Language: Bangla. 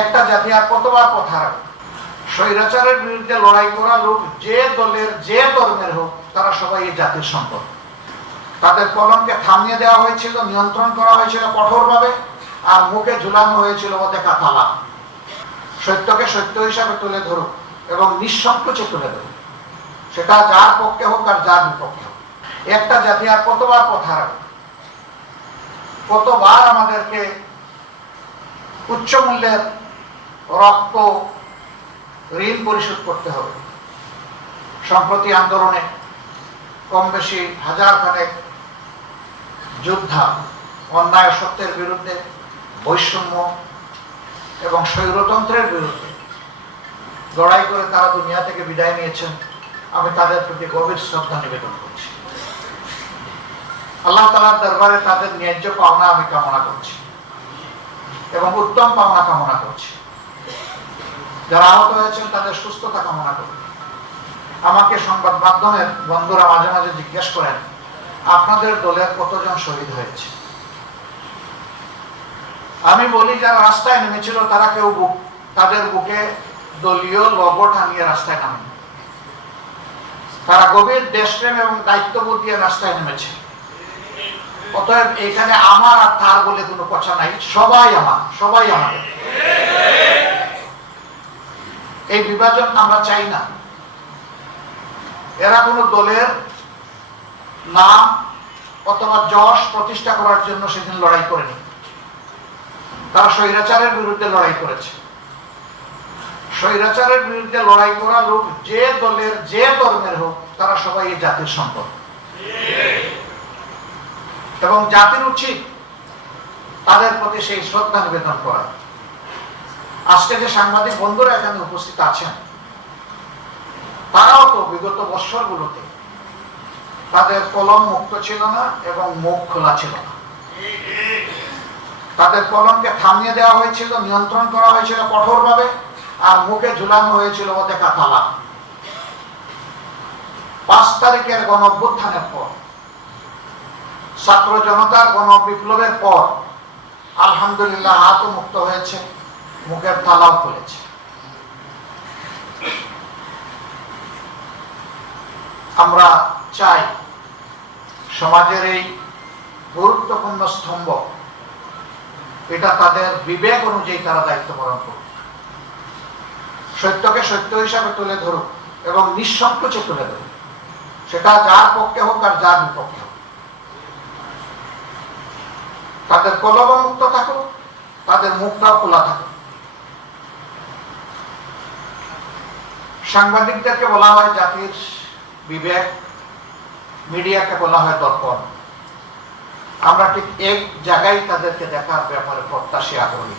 একটা জাতি আর কতবার কথা স্বৈরাচারের বিরুদ্ধে লড়াই করা লোক যে দলের, যে ধর্মের হোক, তারা সবাই এই জাতির সম্পদ। তাদের কলমকে থামিয়ে দেওয়া হয়েছিল, নিয়ন্ত্রণ করা হয়েছিল কঠোরভাবে, আর মুখে ঝুলানো হয়েছিল ওতে কাতালা। সত্যকে সত্য হিসাবে তুলে ধরুক এবং নিঃসংকোচে তুলে ধরুক। সেটা যার পক্ষে হোক আর যার বিপক্ষে হোক। একটা জাতি আর কতবার কথা কতবার আমাদেরকে উচ্চ মূল্যের রক্ত ঋণ পরিশোধ করতে হবে। সম্প্রতি আন্দোলনে কম বেশি হাজার খানেক যোদ্ধা অন্যায় সত্যের বিরুদ্ধে, বৈষম্য এবং স্বৈরতন্ত্রের বিরুদ্ধে লড়াই করে তারা দুনিয়া থেকে বিদায় নিয়েছেন। আমি তাদের প্রতি গভীর শ্রদ্ধা নিবেদন করছি। আল্লাহ তালার দরবারে তাদের ন্যায্য পাওনা আমি কামনা করছি এবং উত্তম পাওনা কামনা করছি। যারা আহত হয়েছেন, তাদের সুস্থতা কামনা করি। আমাকে সংবাদ মাধ্যমের বন্ধুরা মাঝে মাঝে জিজ্ঞেস করেন, আপনাদের দলের কতজন শহীদ হয়েছে? আমি বলি, যারা রাস্তায় নেমেছিল, তারা কেউ বুক, তাদের বুকে দলীয় লোগো টানিয়ে রাস্তায় নামেনি। তারা গভীর দেশপ্রেম এবং দায়িত্ববোধ দিয়ে রাস্তায় নেমেছে। অতএব এখানে আমার আর তার বলে কোনো কথা নাই। সবাই আমার, সবাই আমাদের। এই বিভাজন আমরা চাই না। এরা কোনো দলের নাম অথবা যশ প্রতিষ্ঠা করার জন্য সেদিন লড়াই করেনি। তারা স্বৈরাচারের বিরুদ্ধে লড়াই করেছে। স্বৈরাচারের বিরুদ্ধে লড়াই করা লোক যে দলের, যে ধর্মের হোক, তারা সবাই এই জাতির সম্পদ। এবং জাতির উচিত তাদের প্রতি সেই শ্রদ্ধা নিবেদন করা। আজকে যে সাংবাদিক বন্ধুরা এখানে উপস্থিত আছেন, তারাও তো বিগত বৎসরগুলোতে তাদের কলম মুক্ত ছিল না এবং মুখ খোলা ছিল না। তাদের কলমকে থামিয়ে দেওয়া হয়েছিল, নিয়ন্ত্রণ করা হয়েছিল কঠোরভাবে আর মুখে ঝুলানো হয়েছিল ওতে কাতালা। পাঁচ তারিখের গণ অভ্যুত্থানের পর, ছাত্র জনতার গণ বিপ্লবের পর, আলহামদুলিল্লাহ হাতও মুক্ত হয়েছে। মুখের তালাও খুলেছে আমরা চাই সমাজের এই গুরুত্বপূর্ণ স্তম্ভ, এটা তাদের বিবেক অনুযায়ী তারা দায়িত্ব পালন করুক। সত্যকে সত্য হিসাবে তুলে ধরুক এবং নিঃসংকোচে তুলে ধরুক। সেটা যার পক্ষে হোক আর যার বিপক্ষে হোক। তাদের কলম মুক্ত থাকুক, তাদের মুখটাও খোলা থাকুক। সাংবাদিকদেরকে বলা হয় জাতির বিবেক, মিডিয়াকে বলা হয় দর্পণ। আমরা ঠিক এক জায়গায় তাদেরকে দেখার ব্যাপারে প্রত্যাশী আগ্রহী।